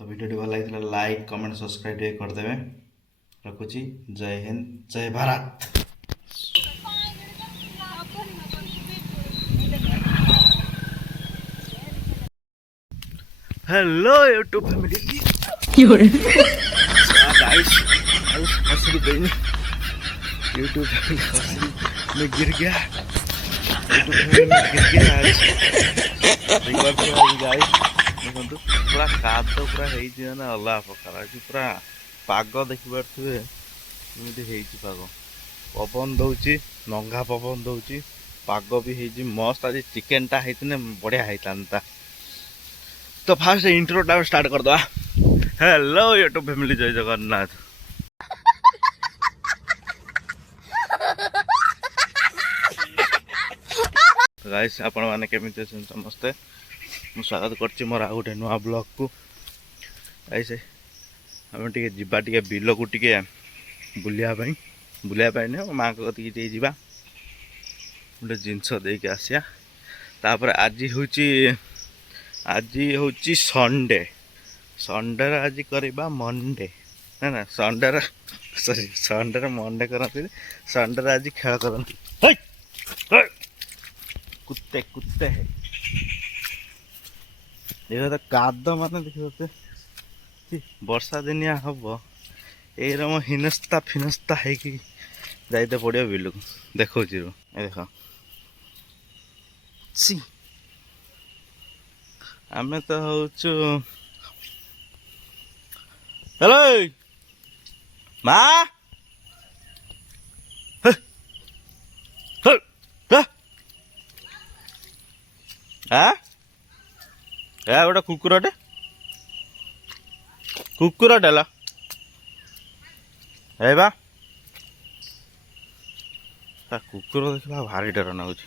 तो वीडियो भल लगी लाइक कमेंट सब्सक्राइब करदे। रखुची। जय हिंद जय Bharat. Hello YouTube family. Guys हंसरी बहनी यूट्यूब फैमिली हंसरी में गिर गया। यूट्यूब फैमिली में गिर गया आज गाइस। देखो पूरा काद पूरा है ना अल्लाह प्रकार आज पूरा पाग देखिपे एमती पाग पवन दौची नंगा पवन दौची पाग भी है मस्त। आज चिकेन टा होती बढ़िया होता। तो फास्ट इंट्रो टा स्टार्ट कर दवा। हेलो यूट्यूब फैमिली जय जगन्नाथ। तो गाइस आपण माने केमिति अछन समस्ते मु स्वागत करछि मोर आ गोटे नुआ ब्लॉग को। गाइस हम टिके जिबा टिके बिल को टिके बुलिया पई ने मां को कति टिके जिबा गोटे जिंस दे के आसिया। तापर आज हूँ संडे। संडे आज करवा मंडे ना ना संडे सॉरी संडे मंडे करती। संडे आज खेल करती। कुत्ते कुत्ते है देख तो काद मान देख वर्षा दिनिया हम यम हिनस्ता फिनस्ता है जाइते पड़ो बिल को देखो देख आमे तो हूँ हेलो माँ गोटे कुकुरटे ला बा कुकुर देखा भारी डर नागुच।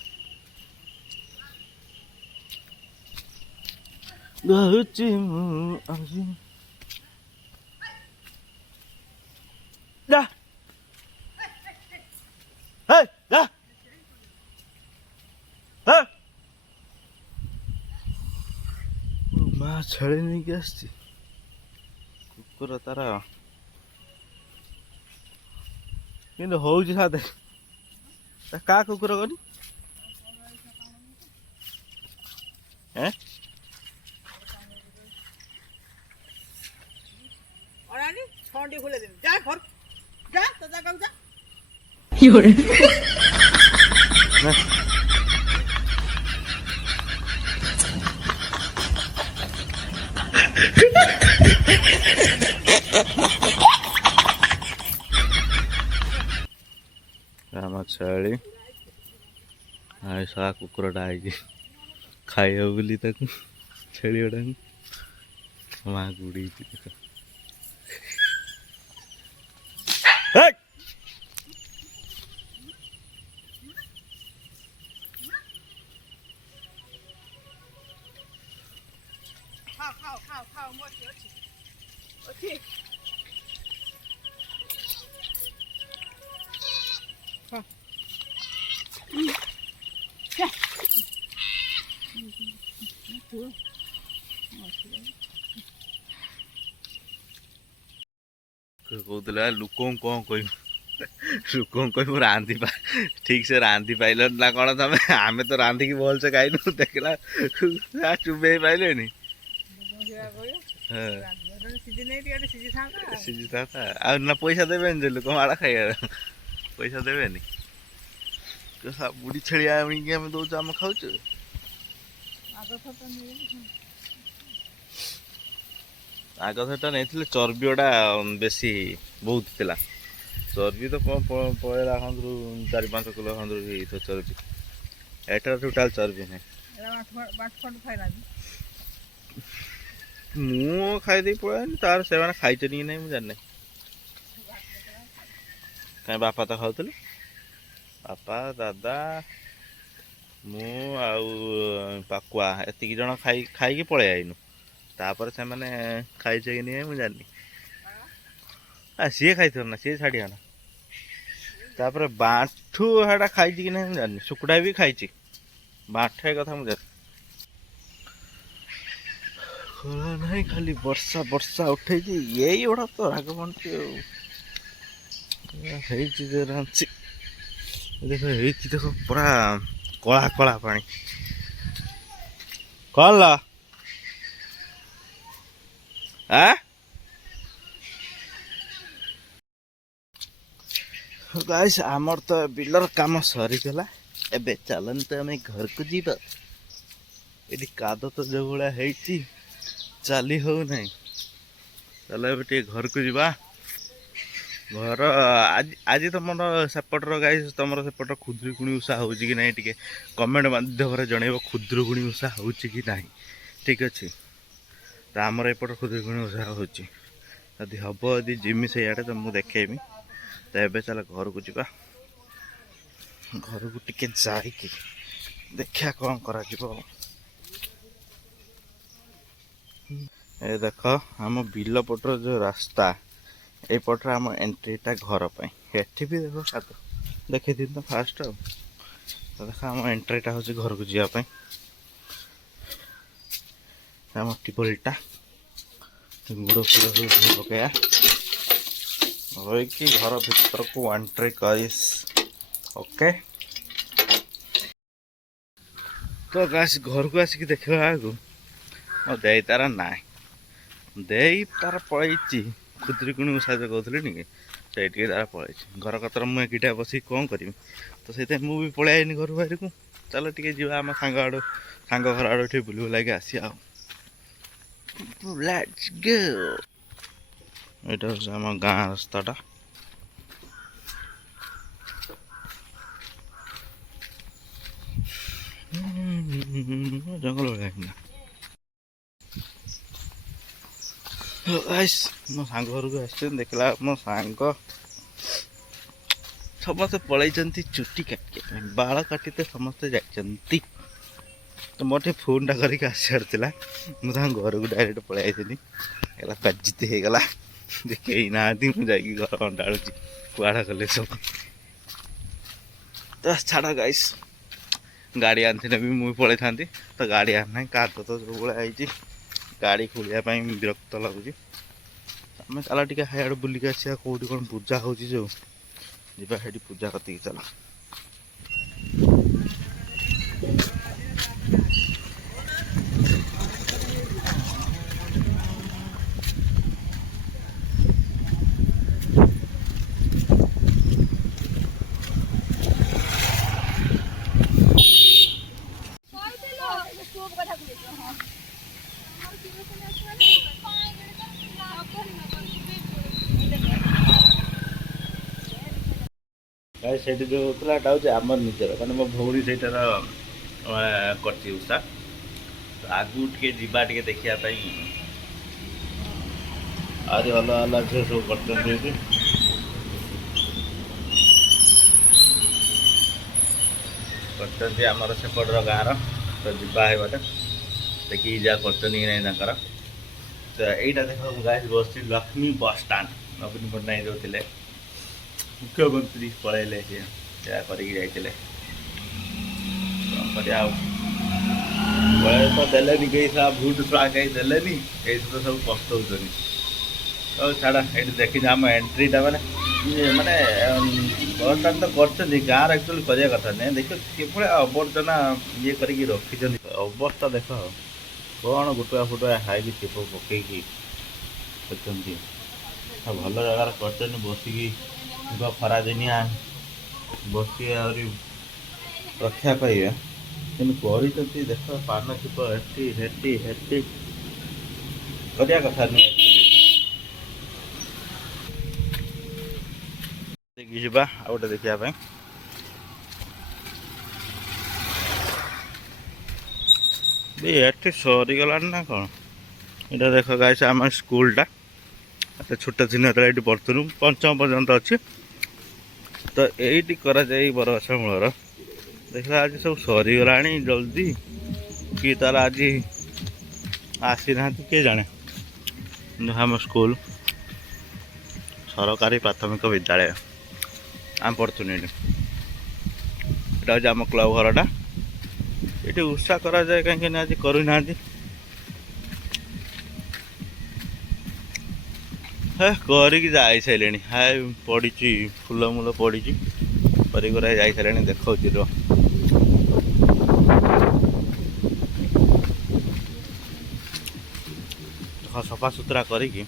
माँ छेड़ी नहीं कि आस कुकुर तार कि हूँ सादे क्या कुकुर कनी छेली सारा कुकुरटा आई खाई बोली छेली गुड़ा माँ गुड़ी कहला लोक कौन कह लोक कह रांधि ठीक से रांधि पाइल ना कौन तुम आम तो रांधिकी भलसे खाइन देखला चुबे पाइले सीझी था ना पैसा देवे लोक माड़ा खाइबार पैसा देवे बुढ़ी छेड़ी आम दौच आम खाऊ आग थेटा नहीं चर्बी गुड़ा बेसी बहुत थिला चर्बी तो पड़ेगा खंदरू 4-5 किलो खंदरू चर्बी एटार टोटाल चर्बी नहीं मु खाई पड़े तार से खाई कि नहीं मुझे जाने कहीं बापा तो खाऊ बापा दादा मु पाकुआ एतिक जन खाई पलि आईनु तापर से मैंने खाई कि नहीं मुझे जानी सी खाई ना सी छाड़िया ना तापर बाठू हाड़ा खाई कि नहीं जानी सुकुड़ा भी खाई बाठ कथा मुझे ଖରା ନାହିଁ ଖାଲି ବର୍ଷା ବର୍ଷା ଉଠେଇଛି ଏଇଗୁଡ଼ା ତ ରାଗ ବଞ୍ଚି ହେଇଛି ଯେ ରାଞ୍ଚି ଦେଖ ହେଇଛି ଦେଖ ପୁରା କଳା କଳା ପାଣି କଣ ଆଁ ଗାଇସ୍ ଆମର ତ ବିଲର କାମ ସରିଗଲା ଏବେ ଚାଲନ୍ତୁ ଆମେ ଘରକୁ ଯିବା ଏଠି କାଦ ତ ଯୋଉ ଭଳିଆ ହେଇଛି ଚାଲି ହଉନାହିଁ ଚାଲ ଏବେ ଟିକେ ଘରକୁ ଯିବା ଘର ଆଜି ତମର ସେପଟର ଗାଇସ୍ ତମର ସେପଟ ଖୁଦୁରୁକୁଣୀ ଓଷା ହଉଛି କି ନାହିଁ ଟିକେ କମେଣ୍ଟ ମାଧ୍ୟମରେ ଜଣେଇବ ଖୁଦୁରୁକୁଣୀ ଓଷା ହଉଛି କି ନାହିଁ ଠିକ୍ ଅଛି ତ ଆମର ଏପଟ ଖୁଦୁରୁକୁଣୀ ଓଷା ହଉଛି ଯଦି ହବ ଯଦି ଯିମି ସେଇଆଡ଼େ ତ ମୁଁ ଦେଖେଇବି ତ ଏବେ ଚାଲ ଘରକୁ ଯିବା ଘରକୁ ଟିକେ ଯାଇକି ଦେଖିବା କ'ଣ କରାଯିବ ଏ ଦେଖ ଆମ ବିଲ ପଟର ଯେଉଁ ରାସ୍ତା ଏଇପଟରେ ଆମ ଏଣ୍ଟ୍ରିଟା ଘର ପାଇଁ ଏଠି ବି ଦେଖ କାଦ ଦେଖେଇଥିଲି ତ ଫାଷ୍ଟ ଆଉ ତ ଦେଖ ଆମ ଏଣ୍ଟ୍ରିଟା ହେଉଛି ଘରକୁ ଯିବା ପାଇଁ ଆମ ଟିପଲଟା ଗୁଡ଼ ଫୁଡ଼ ସବୁ ପକେଇବା ରହିକି ଘର ଭିତରକୁ ଏଣ୍ଟ୍ରି କରିସ୍ ଓକେ ତ ଗାଇସ୍ ଘରକୁ ଆସିକି ଦେଖିଲା ବେଳକୁ ମୋ ଦେଇ ତାର ନାହିଁ ଦେଇ ତାର ପଳେଇଛି ଖୁଦୁରୁକୁଣୀ ଓଷା ଯୋଉ କହୁଥିଲି ନି କି ସେଇଠିକି ତାର ପଳେଇଛି ଘର କତର ମୁଁ ଏକିଟା ବସିକି କ'ଣ କରିବି ତ ସେଇଥିପାଇଁ ମୁଁ ବି ପଳେଇ ଆଇନି ଘରୁ ବାହାରକୁ ଚାଲ ଟିକେ ଯିବା ଆମ ସାଙ୍ଗ ଘର ଆଡ଼ୁ ଟିକେ ବୁଲି ବୁଲାକି ଆସିବା ଆଉ ଲେଟ୍ସ ଗୋ ଏଇଟା ହେଉଛି ଆମ ଗାଁ ରାସ୍ତାଟା ଜଙ୍ଗଲ ଭଳିଆ ମୋ ସାଙ୍ଗ ଘରକୁ ଆସିଛନ୍ତି ଦେଖିଲା ମୋ ସାଙ୍ଗ ସମସ୍ତେ ପଳେଇଛନ୍ତି ଚୁଟି କାଟିବା ପାଇଁ ବାଳ କାଟିତେ ସମସ୍ତେ ଯାଇଛନ୍ତି ତ ମୋର ଟିକେ ଫୋନ୍ଟା କରିକି ଆସିବାର ଥିଲା ମୁଁ ତାଙ୍କ ଘରକୁ ଡାଇରେକ୍ଟ ପଳେଇ ଆସିଥିଲି ହେଲା ପାଜିତି ହେଇଗଲା ଯେ କେହି ନାହାନ୍ତି ମୁଁ ଯାଇକି ଘର ଅଣ୍ଡାଳୁଛି କୁଆଡ଼ା କଲେ ସବୁ ତ ଛାଡ଼ ଗାଇସ୍ ଗାଡ଼ି ଆଣିଥିଲେ ବି ମୁଁ ପଳେଇଥାନ୍ତି ତ ଗାଡ଼ି ଆଣିନାହିଁ କାଦ ତ ସବୁବେଳେ ହେଇଛି ଗାଡ଼ି ଖୋଲିବା ପାଇଁ ବିରକ୍ତ ଲାଗୁଛି ଆମେ ଚାଲ ଟିକେ ହାଇଆଡ଼େ ବୁଲିକି ଆସିବା କେଉଁଠି କ'ଣ ପୂଜା ହେଉଛି ଯେଉଁ ଯିବା ସେଇଠି ପୂଜା କତିକି ଚାଲ ସେଇଠି ଯେଉଁ ହେଉଥିଲା ଏଟା ହେଉଛି ଆମର ନିଜର ମାନେ ମୋ ଭଉଣୀ ସେଇଟାର କରିଛି ଓଷା ତ ଆଗକୁ ଟିକେ ଯିବା ଟିକେ ଦେଖିବା ପାଇଁ ଆହୁରି ଅଲଗା ଅଲଗା ଝିଅ ସବୁ କରିଛନ୍ତି ଏଠି କରିଛନ୍ତି ଆମର ସେପଟର ଗାଁର ତ ଯିବା ହେଇବାଟା ଦେଖିକି ଯାହା କରୁଛନ୍ତି କି ନାହିଁ ତାଙ୍କର ତ ଏଇଟା ଦେଖ ମୁଁ ଗାଈ ବସିଛି ଲକ୍ଷ୍ମୀ ବସ୍ ଷ୍ଟାଣ୍ଡ ନବୀନ ପଟ୍ଟନାୟକ ଯେଉଁ ଥିଲେ ମୁଖ୍ୟମନ୍ତ୍ରୀ ପଳେଇଲେ ସିଏ ସେୟା କରିକି ଯାଇଥିଲେ କ'ଣ କରିବା ଆଉ ପଳେଇ ତ ଦେଲେନି କେହି ଭୋଟ ଛୁଆ କେହି ଦେଲେନି ଏଇଠି ତ ସବୁ ପସ୍ତଉଛନ୍ତି ହଉ ଛାଡ଼ ଏଇଠି ଦେଖିଛି ଆମ ଏଣ୍ଟ୍ରିଟା ମାନେ ବସ୍ ଷ୍ଟାଣ୍ଡ ତ କରିଛନ୍ତି ଗାଁର ଆକ୍ଚୁଆଲି କରିବା କଥା ନାହିଁ ଦେଖିବ କିଭଳିଆ ଆବର୍ଜନା ଇଏ କରିକି ରଖିଛନ୍ତି ଅବସ୍ଥା ଦେଖ କ'ଣ ଗୁଟୁଆ ଫୁଟୁଆ ଖାଇକି ଥିବ ପକେଇକି କରିଛନ୍ତି ଆଉ ଭଲ ଜାଗାରେ କରିଛନ୍ତି ବସିକି ଖରାଦିନିଆ ବସି ଆହୁରି ରକ୍ଷା ପାଇବେ କିନ୍ତୁ କରିଛନ୍ତି ଦେଖ ପାନ ଥିବ ହେଠି ହେଠି ହେଠି କରିବା କଥା ନୁହେଁ ଦେଖିକି ଯିବା ଆଉ ଗୋଟେ ଦେଖିବା ପାଇଁ ଏଠି ସରିଗଲାଣି ନା କ'ଣ ଏଇଟା ଦେଖ ଗାଇସ୍ ଆମ ସ୍କୁଲଟା ଏତେ ଛୋଟ ଦିନ ଯେତେବେଳେ ଏଇଠି ପଢ଼ୁଥିଲୁ ପଞ୍ଚମ ପର୍ଯ୍ୟନ୍ତ ଅଛି ତ ଏଇଠି କରାଯାଏ ବରଗଛ ମୂଳର ଦେଖିଲା ଆଜି ସବୁ ସରିଗଲାଣି ଜଲ୍ଦି କି ତାର ଆଜି ଆସିନାହାନ୍ତି କିଏ ଜାଣେ ଆମ ସ୍କୁଲ ସରକାରୀ ପ୍ରାଥମିକ ବିଦ୍ୟାଳୟ ଆମେ ପଢ଼ୁଥିଲୁ ଏଇଠି ଏଇଟା ହେଉଛି ଆମ କ୍ଲବ୍ ଘରଟା ଏଠି ଉଷା କରାଯାଏ କାହିଁକି ନା ଆଜି କରୁନାହାନ୍ତି କରିକି ଯାଇସାରିଲେଣି। ହାଏ ପଡ଼ିଛି ଫୁଲମୂଲ ପଡ଼ିଛି କରିକରା ଯାଇସାରିଲେଣି। ଦେଖାଉଛି ରୁହ। ସଫାସୁତୁରା କରିକି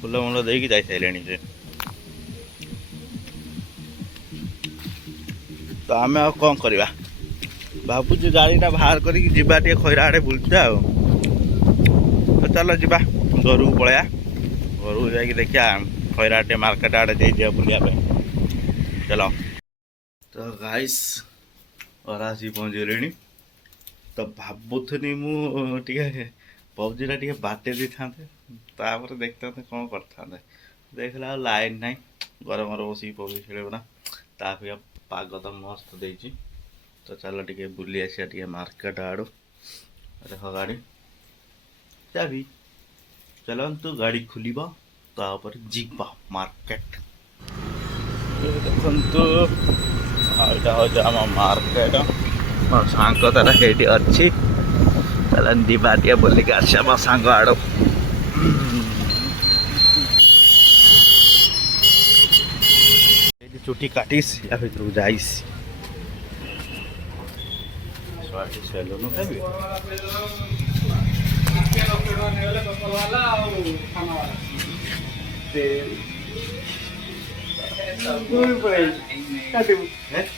ଫୁଲମୂଳ ଦେଇକି ଯାଇସାରିଲେଣି ସେ। ତ ଆମେ ଆଉ କ'ଣ କରିବା, ଭାବୁଛୁ ଗାଡ଼ିଟା ବାହାର କରିକି ଯିବା ଟିକେ ଖଇରା ଆଡ଼େ ବୁଲିବା ଆଉ। ତ ଚାଲ ଯିବା ଘରକୁ ପଳେଇବା। ଘରକୁ ଯାଇକି ଦେଖିବା ଖଇରା ଟିକେ ମାର୍କେଟ ଆଡ଼େ ଦେଇଯିବା ବୁଲିବା ପାଇଁ। ଚାଲ। ତ ଗାଇସ୍ ଘର ଆସିକି ପହଞ୍ଚିଗଲେଣି। ତ ଭାବୁଥିଲି ମୁଁ ଟିକେ ପବଜିଟା ଟିକେ ବାଟେଇ ଦେଇଥାନ୍ତେ, ତାପରେ ଦେଖିଥାନ୍ତେ କ'ଣ କରିଥାନ୍ତେ। ଦେଖିଲା ଆଉ ଲାଇନ୍ ନାହିଁ, ଗରମରେ ବସିକି ପବଜି ଖେଳିବ ନା। ତା ଅପେକ୍ଷା ପାଗ ତ ମସ୍ତ ଦେଇଛି। ତ ଚାଲ ଟିକେ ବୁଲି ଆସିବା ଟିକେ ମାର୍କେଟ ଆଡ଼ୁ। ଦେଖ ଗାଡ଼ି ଚାବି, ଚାଲନ୍ତୁ ଗାଡ଼ି ଖୋଲିବ ତାପରେ ଯିବା ମାର୍କେଟ। ଦେଖନ୍ତୁ ଏଇଟା ହେଉଛି ଆମ ମାର୍କେଟ। ମୋ ସାଙ୍ଗ ତାର ସେଇଠି ଅଛି। ଚାଲ ଯିବା ଟିକେ ବୁଲିକି ଆସିବା ମୋ ସାଙ୍ଗ ଆଡ଼ୁ। ଏଇଠି ଚୁଟି କାଟିସ୍ ୟା ଭିତରକୁ ଯାଇସ୍। ସେଲୁନ ଖାଇବି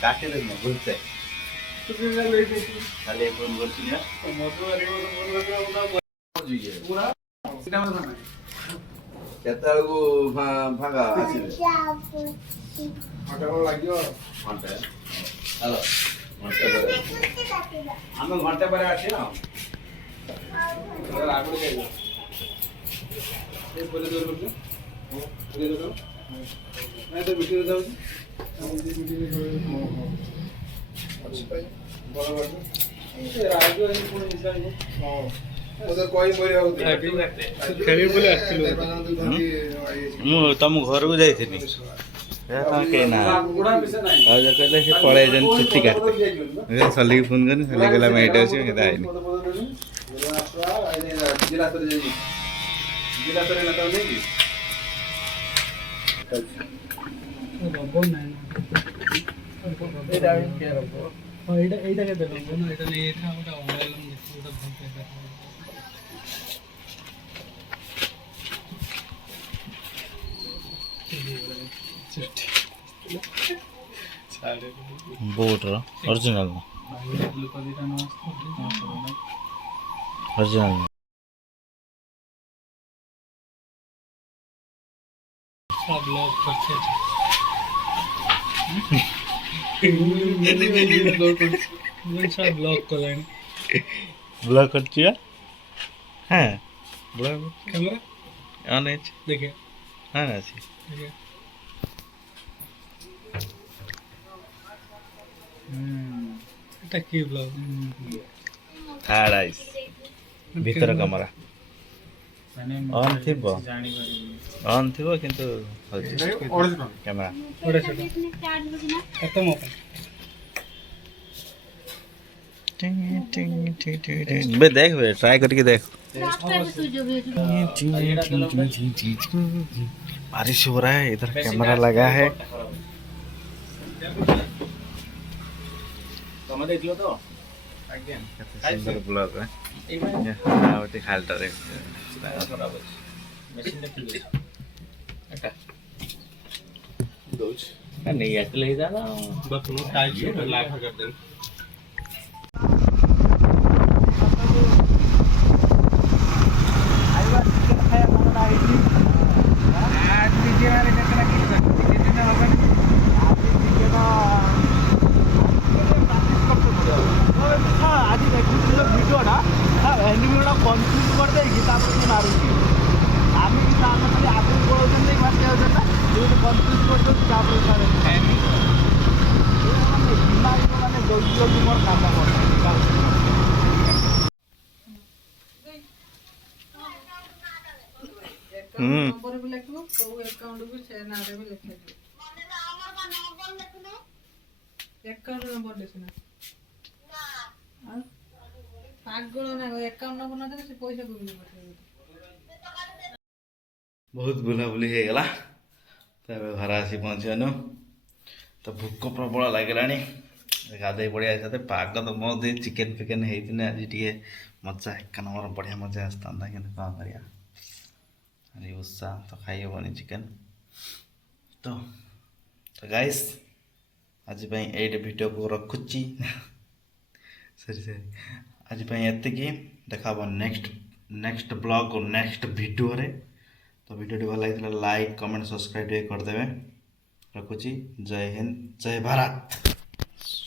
କାଟିଦେବି ବୁଝତେ ଖାଲି ଫୋନ୍ କରୁଛି ନା। କେତେବେଳକୁ ଫାଙ୍କା ଆସିବେ? ଲାଗିବ ଆମେ ଘଣ୍ଟେ ପରେ ଆସିବା। ମୁଁ ତମ ଘରକୁ ଯାଇଥିଲି, କେହି ନା କହିଲେ ସେ ପଳେଇଛନ୍ତି ଚୁଟି କାଟତେ। ସଲିକି ଫୋନ୍ କଲି, ସଲି କହିଲା ମୁଁ ଏଇଟା ଅଛି ସେଇଟା ଆଇନି। ବୋଟ୍ର ଅରିଜିନାଲ ଅରିଜିନାଲ ବ୍ଲକ୍ କରିଛି। হ্যাঁ ক্যামেরা অন আছে দেখে। হ্যাঁ আছে দেখে। এটা কি ব্লগ? থার্ড আইস ভিতর ক্যামেরা অন থিব, অন থিব কিন্তু ক্যামেরা কত মোবাইল बे देख बे ट्राई करके देख। बारिश हो रहा है, इधर कैमरा लगा है। सुंदर ब्लॉग है। खालटा देख नहीं ले जाना कन्फ्यूज कर देगी मारूची आम खाली आगे पड़े कन्फ्यूज कर दिमाग मैंने जल्दी जल्दी मोर काम नंबर भी लिखो तो अकाउंट भी से नारे भी लिख दो अकाउंट नंबर देखना ना पागल ना अकाउंट नंबर ना देले से पैसा को भी पठे ବହୁତ ବୁଲାବୁଲି ହେଇଗଲା। ତ ଏବେ ଘରେ ଆସି ପହଞ୍ଚିବାନୁ ତ ଭୋକ ପ୍ରବଳ ଲାଗିଲାଣି। ଗାଧୋଇ ପଡ଼ିଆ ସାଥେ ପାଗ ତ ମୋ ଦେଇ ଚିକେନ୍ ଫିକେନ୍ ହେଇଥିଲେ ଆଜି ଟିକେ ମଜା ଏକ ନମ୍ବର ବଢ଼ିଆ ମଜା ଆସିଥାନ୍ତା, କିନ୍ତୁ କ'ଣ କରିବା ଆଜି ଉଷା ତ ଖାଇ ହେବନି ଚିକେନ୍। ତ ଗାଇସ୍ ଆଜି ପାଇଁ ଏଇଠି ଭିଡ଼ିଓକୁ ରଖୁଛି। ସରି ଆଜି ପାଇଁ ଏତିକି। ଦେଖା ହେବ ନେକ୍ସଟ ବ୍ଲଗ୍ ଓ ନେକ୍ସଟ ଭିଡ଼ିଓରେ। ତ ଭିଡ଼ିଓଟି ଭଲ ଲାଗିଥିଲା ଲାଇକ୍ କମେଣ୍ଟ ସବସ୍କ୍ରାଇବ୍ ଟିକେ କରିଦେବେ। ରଖୁଛି। ଜୟ ହିନ୍ଦ ଜୟ ଭାରତ।